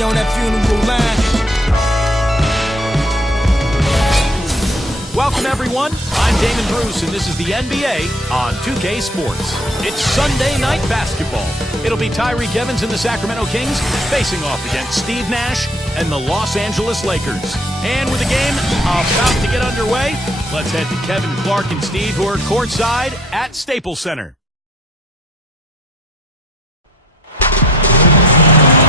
me on that funeral line. Welcome, everyone. I'm Damon Bruce, and this is the NBA on 2K Sports. It's Sunday night basketball. It'll be Tyreke Evans and the Sacramento Kings facing off against Steve Nash and the Los Angeles Lakers. And with the game about to get underway, let's head to Kevin Clark and Steve, who are courtside at Staples Center.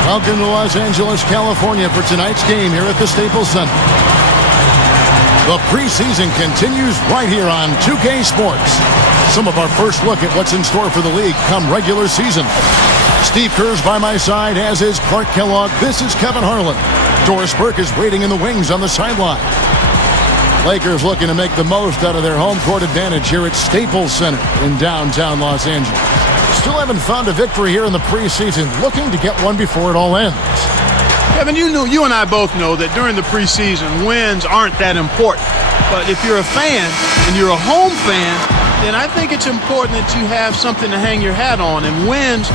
Welcome to Los Angeles, California for tonight's game here at the Staples Center. The preseason continues right here on 2K Sports. Some of our first look at what's in store for the league come regular season. Steve Kerr's by my side, as is Clark Kellogg. This is Kevin Harlan. Doris Burke is waiting in the wings on the sideline. Lakers looking to make the most out of their home court advantage here at Staples Center in downtown Los Angeles. Still haven't found a victory here in the preseason, looking to get one before it all ends. Kevin, you and I both know that during the preseason, wins aren't that important. But if you're a fan and you're a home fan, then I think it's important that you have something to hang your hat on. And wins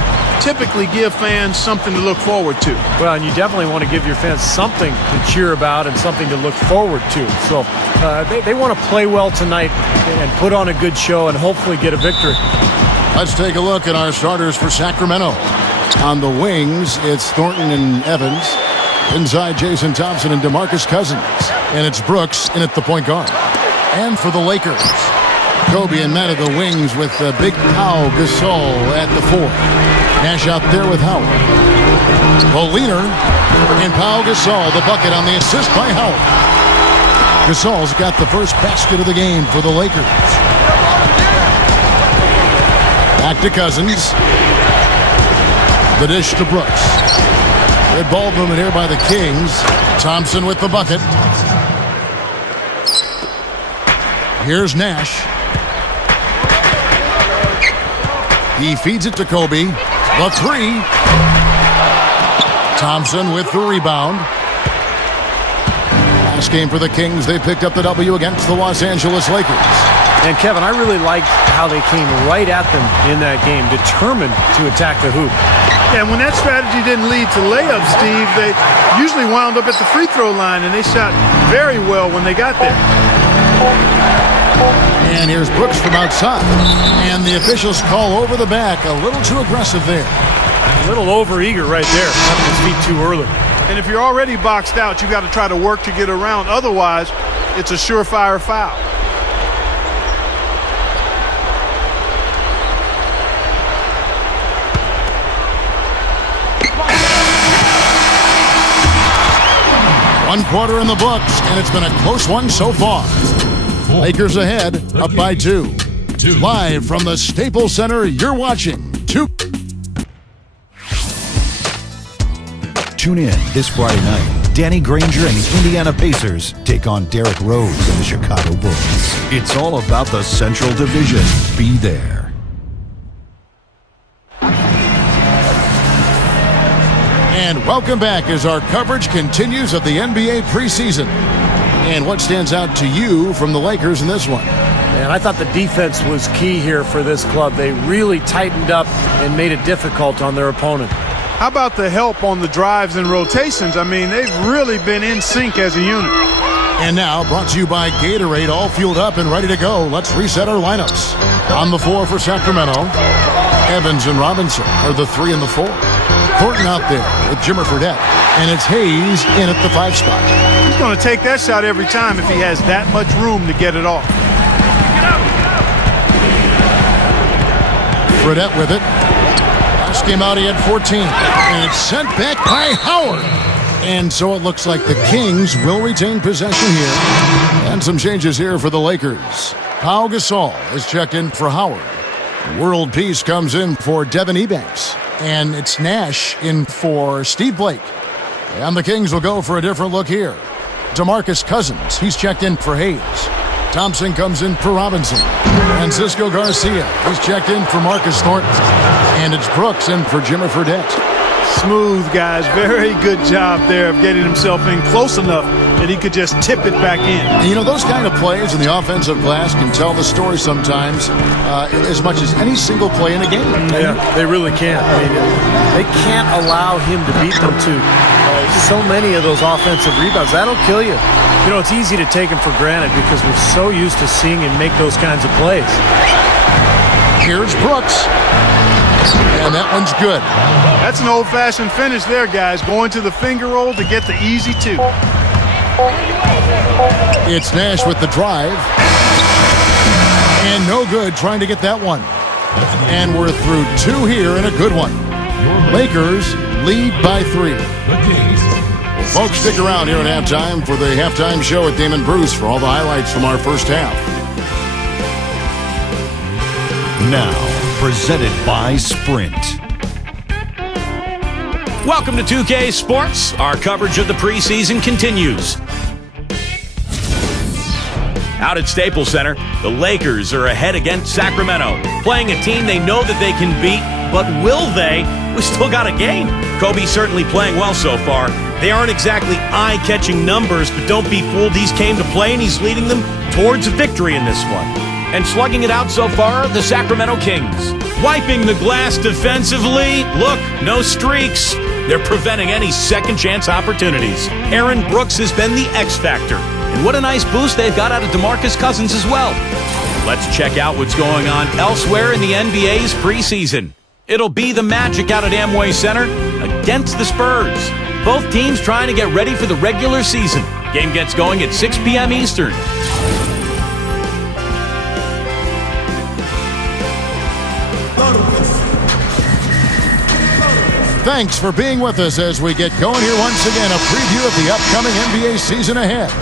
typically give fans something to look forward to. Well, and you definitely want to give your fans something to cheer about and something to look forward to. So they want to play well tonight and put on a good show and hopefully get a victory. Let's take a look at our starters for Sacramento. On the wings, it's Thornton and Evans. Inside, Jason Thompson and DeMarcus Cousins. And it's Brooks in at the point guard. And for the Lakers, Kobe and Matt at the wings with Big Pau Gasol at the 4. Nash out there with Howard. Poliner and Pau Gasol, the bucket on the assist by Howard. Gasol's got the first basket of the game for the Lakers. Back to Cousins. The dish to Brooks. Good ball movement here by the Kings. Thompson with the bucket. Here's Nash. He feeds it to Kobe. The 3. Thompson with the rebound. Last game for the Kings. They picked up the W against the Los Angeles Lakers. And Kevin, I really liked how they came right at them in that game, determined to attack the hoop. And when that strategy didn't lead to layups, Steve, they usually wound up at the free throw line, and they shot very well when they got there. And here's Brooks from outside. And the officials call over the back. A little too aggressive there. A little over-eager right there. Left his feet too early. And if you're already boxed out, you got to try to work to get around. Otherwise, it's a surefire foul. One quarter in the books, and it's been a close one so far. Lakers ahead, up by 2. Live from the Staples Center, you're watching 2. Tune in this Friday night. Danny Granger and the Indiana Pacers take on Derrick Rose and the Chicago Bulls. It's all about the Central Division. Be there. And welcome back as our coverage continues of the NBA preseason. And what stands out to you from the Lakers in this one? And I thought the defense was key here for this club. They really tightened up and made it difficult on their opponent. How about the help on the drives and rotations? I mean, they've really been in sync as a unit. And now, brought to you by Gatorade, all fueled up and ready to go. Let's reset our lineups. On the floor for Sacramento, Evans and Robinson are the 3 and the 4. Thornton out there with Jimmer Fredette. And it's Hayes in at the 5 spot. He's going to take that shot every time if he has that much room to get it off. Fredette with it. Last game out, he had 14. And it's sent back by Howard. And so it looks like the Kings will retain possession here. And some changes here for the Lakers. Pau Gasol is checked in for Howard. World Peace comes in for Devin Ebanks. And it's Nash in for Steve Blake. And the Kings will go for a different look here. DeMarcus Cousins, he's checked in for Hayes. Thompson comes in for Robinson. Francisco Garcia, he's checked in for Marcus Thornton. And it's Brooks in for Jimmer Fredette. Smooth, guys. Very good job there of getting himself in close enough that he could just tip it back in. And you know, those kind of plays in the offensive glass can tell the story sometimes as much as any single play in a game. Yeah, they really can. I mean, they can't allow him to beat them too. so many of those offensive rebounds. That'll kill you. You know, it's easy to take him for granted because we're so used to seeing him make those kinds of plays. Here's Brooks. And that one's good. That's an old-fashioned finish there, guys. Going to the finger roll to get the easy two. It's Nash with the drive. And no good trying to get that one. And we're through 2 here and a good one. Lakers lead by 3. Folks, stick around here at halftime for the halftime show with Damon Bruce for all the highlights from our first half. Now, presented by Sprint. Welcome to 2K Sports. Our coverage of the preseason continues. Out at Staples Center, the Lakers are ahead against Sacramento, playing a team they know that they can beat, but will they? We still got a game. Kobe's certainly playing well so far. They aren't exactly eye-catching numbers, but don't be fooled. He's came to play, and he's leading them towards a victory in this one. And slugging it out so far, the Sacramento Kings. Wiping the glass defensively. Look, no streaks. They're preventing any second-chance opportunities. Aaron Brooks has been the X factor. And what a nice boost they've got out of DeMarcus Cousins as well. Let's check out what's going on elsewhere in the NBA's preseason. It'll be the Magic out at Amway Center against the Spurs. Both teams trying to get ready for the regular season. Game gets going at 6 p.m. Eastern. Thanks for being with us as we get going here once again. A preview of the upcoming NBA season ahead.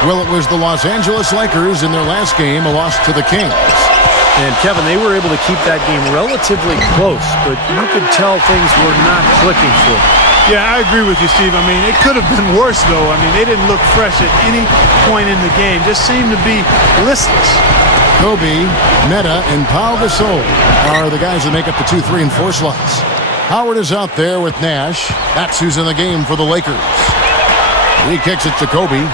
Well, it was the Los Angeles Lakers in their last game, a loss to the Kings. And, Kevin, they were able to keep that game relatively close, but you could tell things were not clicking for them. Yeah, I agree with you, Steve. I mean, it could have been worse, though. I mean, they didn't look fresh at any point in the game. Just seemed to be listless. Kobe, Meta, and Pau Gasol are the guys that make up the 2, 3, and 4 slots. Howard is out there with Nash. That's who's in the game for the Lakers. He kicks it to Kobe.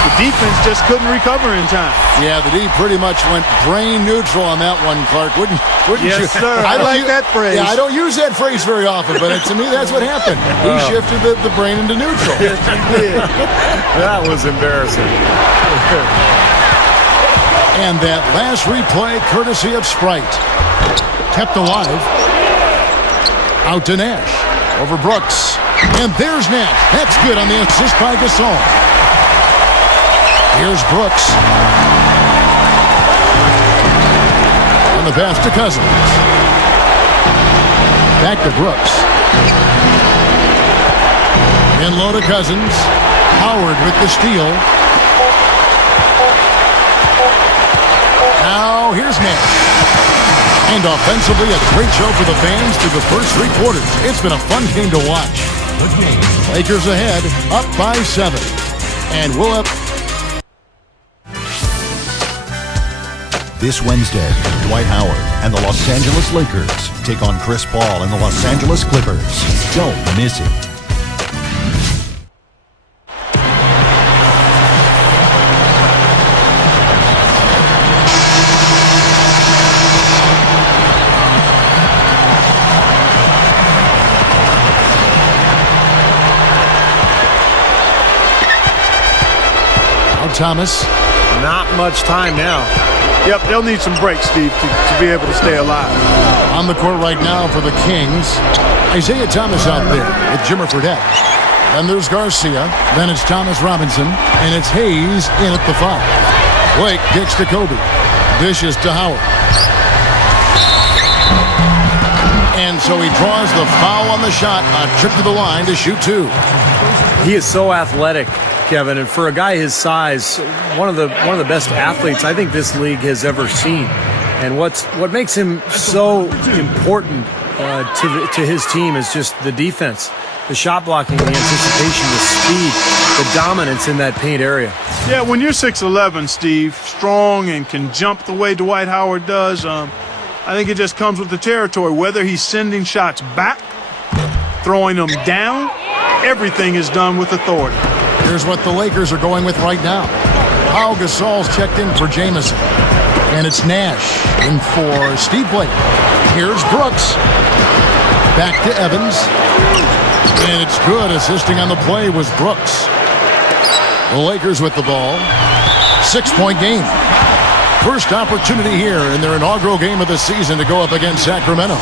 The defense just couldn't recover in time. Yeah, the D pretty much went brain neutral on that one, Clark. Wouldn't yes, you? Sir. I like that phrase. Yeah, I don't use that phrase very often, but to me, that's what happened. He shifted the brain into neutral. Yes, he did. That was embarrassing. And that last replay, courtesy of Sprite. Kept alive. Out to Nash. Over Brooks. And there's Nash. That's good on the assist by Gasol. Here's Brooks. On the pass to Cousins. Back to Brooks. In low to Cousins. Howard with the steal. Now here's Nash. And offensively, a great show for the fans through the first 3 quarters. It's been a fun game to watch. Lakers ahead, up by 7. And we'll have... This Wednesday, Dwight Howard and the Los Angeles Lakers take on Chris Paul and the Los Angeles Clippers. Don't miss it. Thomas. Not much time now. Yep, they'll need some breaks, Steve, to be able to stay alive. On the court right now for the Kings, Isaiah Thomas out there with Jimmer Fredette. Then there's Garcia. Then it's Thomas Robinson. And it's Hayes in at the 5. Blake kicks to Kobe. Dishes to Howard. And so he draws the foul on the shot. A trip to the line to shoot 2. He is so athletic, Kevin, and for a guy his size, one of the best athletes I think this league has ever seen. And what makes him so important to his team is just the defense, the shot blocking, the anticipation, the speed, the dominance in that paint area. Yeah, when you're 6'11", Steve, strong and can jump the way Dwight Howard does, I think it just comes with the territory, whether he's sending shots back throwing them down. Everything is done with authority. Here's what the Lakers are going with right now. Pau Gasol's checked in for Jamison. And it's Nash in for Steve Blake. Here's Brooks. Back to Evans. And it's good. Assisting on the play was Brooks. The Lakers with the ball. 6-point game. First opportunity here in their inaugural game of the season to go up against Sacramento.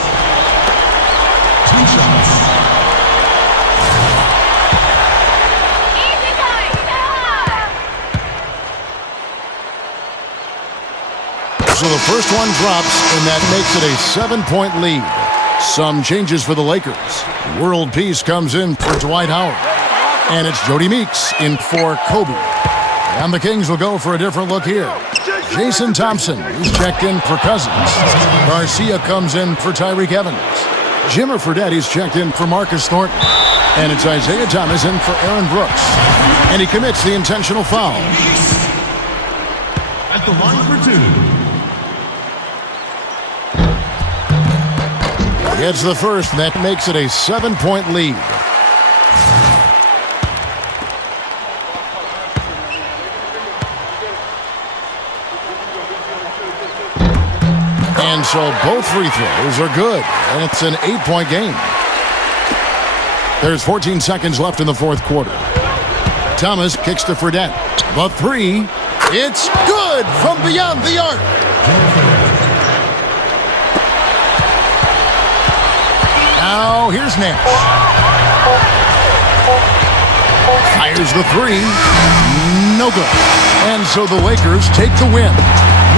So the first one drops, and that makes it a 7-point lead. Some changes for the Lakers. World Peace comes in for Dwight Howard. And it's Jody Meeks in for Kobe. And the Kings will go for a different look here. Jason Thompson is checked in for Cousins. Garcia comes in for Tyreke Evans. Jimmer Fredette is checked in for Marcus Thornton. And it's Isaiah Thomas in for Aaron Brooks. And he commits the intentional foul. At the line for two. Gets the first, and that makes it a 7-point lead. And so both free throws are good, and it's an 8-point game. There's 14 seconds left in the fourth quarter. Thomas kicks to Fredette. The three, it's good from beyond the arc. Now here's Nash. Fires the three. No good. And so the Lakers take the win.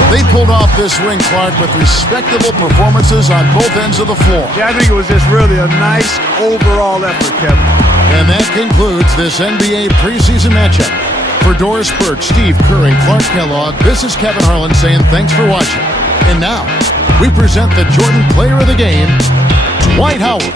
They pulled off this win, Clark, with respectable performances on both ends of the floor. Yeah, I think it was just really a nice overall effort, Kevin. And that concludes this NBA preseason matchup. For Doris Burke, Steve Kerr, and Clark Kellogg, this is Kevin Harlan saying thanks for watching. And now, we present the Jordan Player of the Game, Dwight Howard.